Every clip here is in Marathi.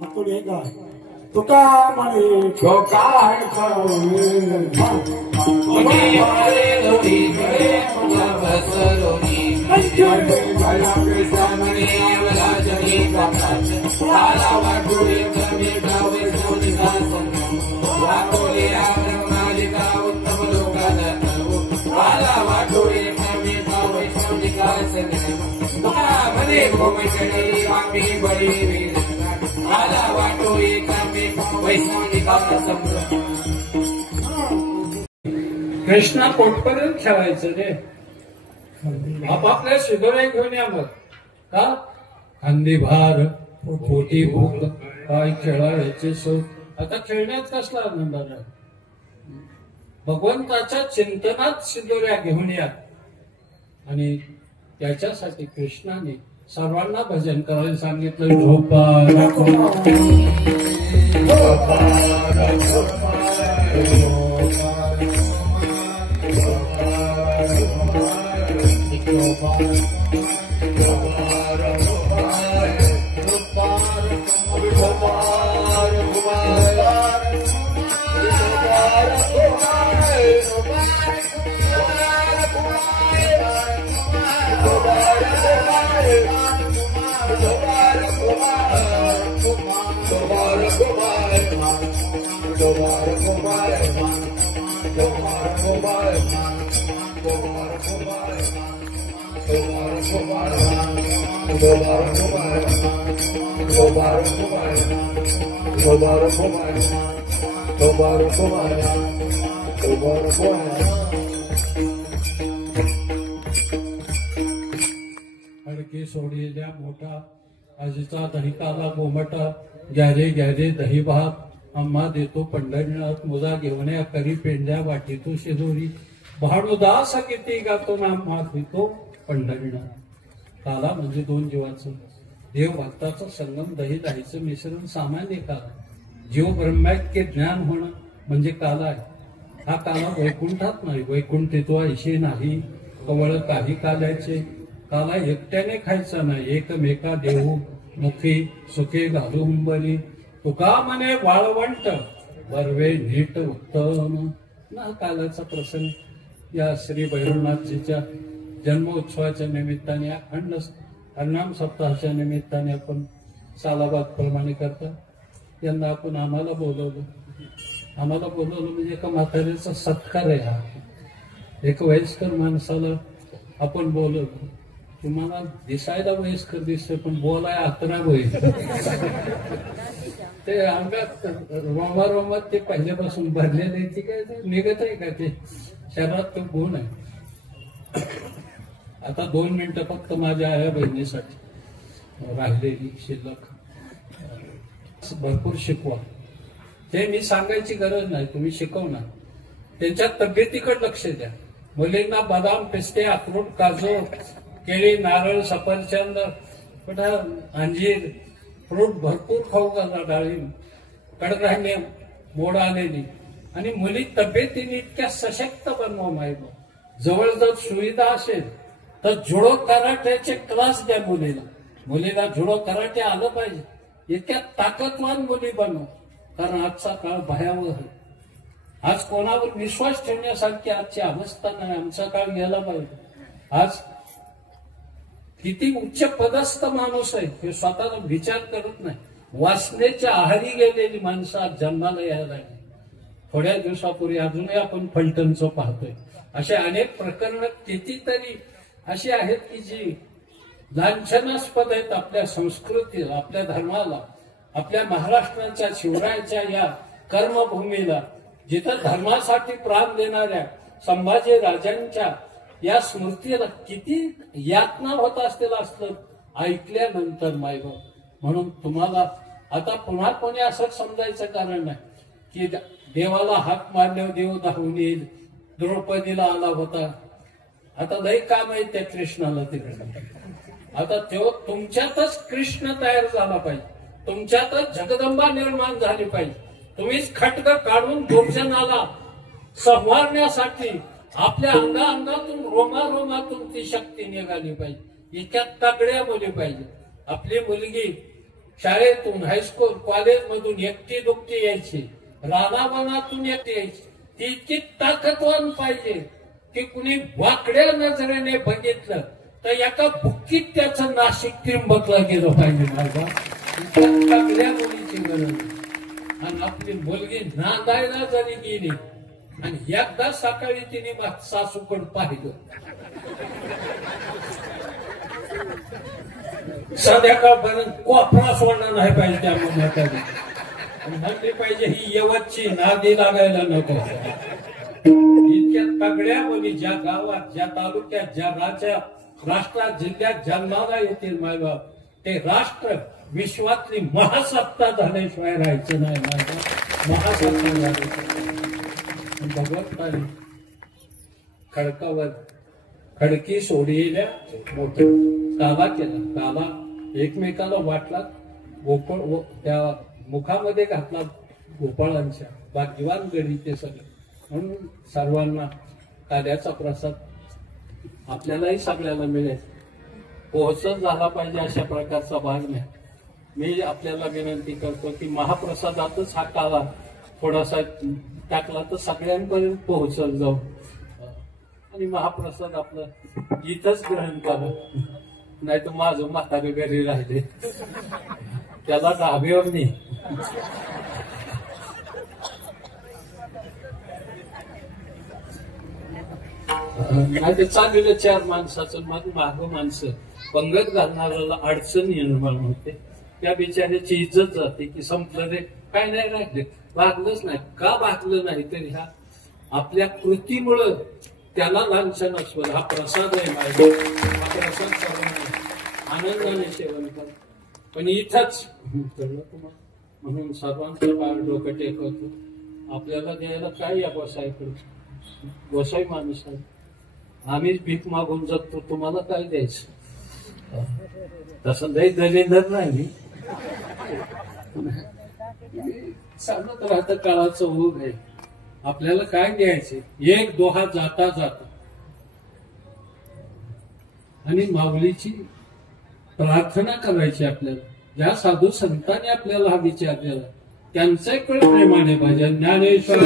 हातोडी का तुका म्हणे तो काय कृष्णा पोटपर्यंत खेळायचं रे आपापल्या शिदोऱ्या घेऊन या मग का खांदी भार पोटी भूक काय खेळायचे सो आता खेळण्यात कसला आनंद आला भगवंताच्या चिंतनात शिदोऱ्या घेऊन या आणि त्याच्यासाठी कृष्णाने सर्वांना भजन करायला सांगितलं अडके सोडलेल्या मोठा आजीचा दहिकाला गोमटा ग्यारे ग्यारे दही भात अम्मा देतो पंढरीनाथ मुजा घेऊन या करी पेंड्या वाटीतो शिदोरी भाडोदास किती गातो ना मातो पंढरीनाथ काला म्हणजे दोन जीवाचं देव भक्ताचं संगम दही दहीचं मिश्रण सामान्य काला जीव ब्रह्मैक्य ज्ञान होणं म्हणजे काला आहे हा काला वैकुंठात नाही वैकुंठित्व ऐशी नाही कवळ काही काल्याचे काला एकट्याने खायचा नाही एकमेका देऊ मुखी सुखे घालू हुंबली तुका म्हणे वाळवंट बर्वे नीट उत्तम ना कालाचा प्रसंग या श्री भैरवनाथजीच्या जन्मोत्सवाच्या निमित्ताने अखंड हरिनाम सप्ताहाच्या निमित्ताने आपण सालाबाद प्रमाणे करता यंदा आपण आम्हाला बोलवलं म्हणजे एका म्हाताऱ्याचा सत्कार आहे हा एक वयस्कर माणसाला आपण बोलवलं तुम्हाला दिसायला वयस्कर दिसतंय पण बोलाय आतरा होईल ते अंगात रोमात ते पहिल्यापासून भरलेले ते काय निघत आहे का ते शरीरात तो गुण आहे आता 2 मिनिटं फक्त माझ्या आया बहिणीसाठी राहिलेली शिल्लक भरपूर शिकवा ते मी सांगायची गरज नाही तुम्ही शिकवणार त्यांच्या तब्येतीकडे लक्ष द्या मुलींना बदाम पिस्ते अक्रोड काजू केळी नारळ सफरचंद अंजीर फ्रूट भरपूर खाऊ घाला डाळिंब कडधान्य मोड आलेली आणि मुली तब्येतीने इतक्या सशक्त बनवा माहिती जवळ जर सुविधा असेल तर जुडो कराटेचे क्लास द्या मुलीला जुडो कराटे आलं पाहिजे इतक्या ताकदवान मुली बनव कारण आजचा काळ भयावह आहे आज कोणावर विश्वास ठेवण्यासारखी आजची अवस्था नाही आमचा काळ गेला पाहिजे आज किती उच्च पदस्थ माणूस आहे हे स्वतःला विचार करत नाही वासनेच्या आहारी गेलेली माणसं आज जन्माला यायला लागली थोड्या दिवसापूर्वी अजूनही आपण फलटणचं पाहतोय असे अनेक प्रकरण कितीतरी अशी आहेत की जी लांछनास्पद आहेत आपल्या संस्कृतीला आपल्या धर्माला आपल्या महाराष्ट्राच्या शिवरायाच्या या कर्मभूमीला जिथं धर्मासाठी प्राण देणाऱ्या संभाजी राजांच्या या स्मृतीला किती यातना होत असलेलं असलं ऐकल्यानंतर मायबाप म्हणून तुम्हाला आता पुन्हा कोणी असं समजायचं कारण नाही की देवाला हाक मारल्यावर देव धावून येईल द्रौपदीला आला होता आता लय काम आहे त्या कृष्णाला तिकडे आता तो तुमच्यातच कृष्ण तयार झाला पाहिजे तुमच्यातच जगदंबा निर्माण झाली पाहिजे तुम्हीच खटक काढून दुर्जनाला संवारण्यासाठी आपल्या अंगातून रोमातून ती शक्ती निघाली पाहिजे इतक्या तगड्या मुली पाहिजे आपली मुलगी शाळेतून हायस्कूल कॉलेजमधून एकटी दुखती यायची, रानावनातून एकटी यायची. ती इतकी ताकदवान पाहिजे की कुणी वाकड्या नजरेने बघितलं तर एका बुक्कीत त्याचं नाशिक त्रिंबकला गेलं पाहिजे. माझा चांगल्या मुलीची गरज. आणि आपली मुलगी नांदायला जरी गेली आणि एकदा सकाळी तिने सासूकडे पाहिलं, संध्याकाळपर्यंत कोपरा सोडणार नाही पाहिजे त्या मुलाकडे. म्हणले पाहिजे ही यवतची नादी लागायला नको. इतक्या तगड्या मुली ज्या गावात, ज्या तालुक्यात, ज्या राष्ट्रात, जिल्ह्यात जन्माला येतील मायबाप, ते राष्ट्र विश्वातली महासत्ता झाल्याशिवाय राहायचं नाही. माझा महासत्ता झाल्याशिवाय भगवंताने खडकावर खडकी सोडलेल्या मोठ्या काला केला. काला एकमेकाला वाटला, गोपाळ त्या मुखामध्ये घातला गोपाळांच्या. भाग्यवान गडी ते सगळे. म्हणून सर्वांना काल्याचा प्रसाद आपल्यालाही सगळ्याला मिळेल, पोहोचत झाला पाहिजे अशा प्रकारचा भाग नाही. मी आपल्याला विनंती करतो की महाप्रसादातच हा काला थोडासा टाकला तर सगळ्यांपर्यंत पोहोचल जाऊ. आणि महाप्रसाद आपलं इथंच ग्रहण करा, नाही तर माझं म्हातारे घरी राहिले त्याला डाब्यावर नाही. नाही ते चाललेलं चार माणसाचं माग माणसं पंगत घालणाऱ्याला अडचण निर्माण होते. त्या बिचाऱ्याची इज्जत जाते की संपलं रे, काय नाही राहिले, भागलंच नाही. का भागलं नाही तर ह्या आपल्या कृतीमुळं त्याला लांछन असवल. हा प्रसाद आहे माझा, हा प्रसाद सर्वांना आनंदाने सेवन कर. पण इथंच कळलं तुम्हाला, म्हणून सर्वांचं पाय डोकं टेकवतो. आपल्याला द्यायला काय या गोसाईकडे, गोसाई माणूस आहे, आम्हीच भीक मागून जगतो, तुम्हाला काय द्यायचं. तसं लय दलिंदर नाही, सांगत राहतं काळाचं ओघ आहे. आपल्याला काय द्यायचे, एक दोहा जाता जाता. आणि माऊलीची प्रार्थना करायची आपल्याला. ज्या साधू संतांनी आपल्याला हा विचार दिला त्यांच्याकडे प्रेमाने भजन. ज्ञानेश्वर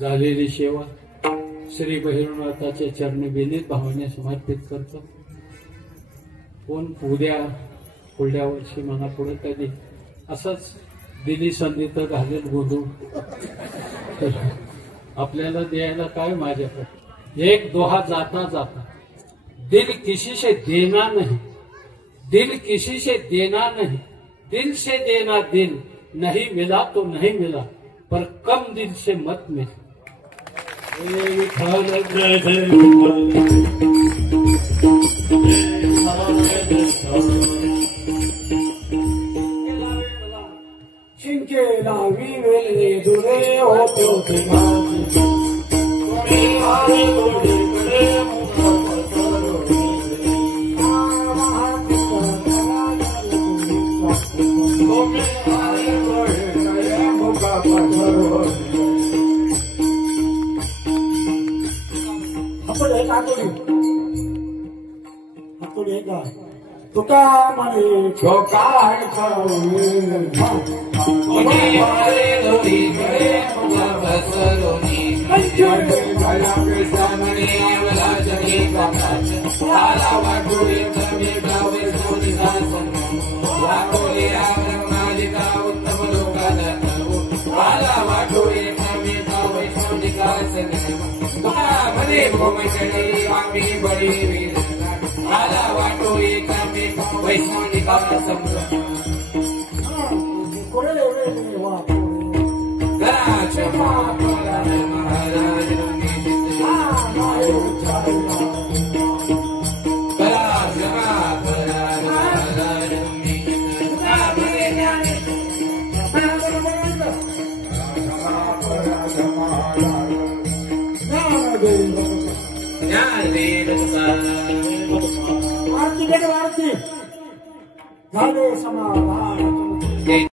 झालेली सेवा श्री भैरवनाथाच्या चरणी विनीत भावने समर्पित करतो. कोण उद्या पुढल्या वर्षी मला पुढे कधी असंच दिली संधी तर घालेल गोंधळ. आपल्याला द्यायला काय माझ्याकडे. एक दोहा जाता जाता. दिल किसी से देना नहीं, दिल किसी से देना नहीं, दिल से देना दिल, नहीं मिला तो नहीं मिला पर कम दिल से मत मिला. जय जय होते होते माझी तुम्ही आले थोडीकडे तुम्ही आले थोडीकडे मुका पसरून आपण एक हातोडी एक तुका म्हणे ठोकाय आरती झाले समाधान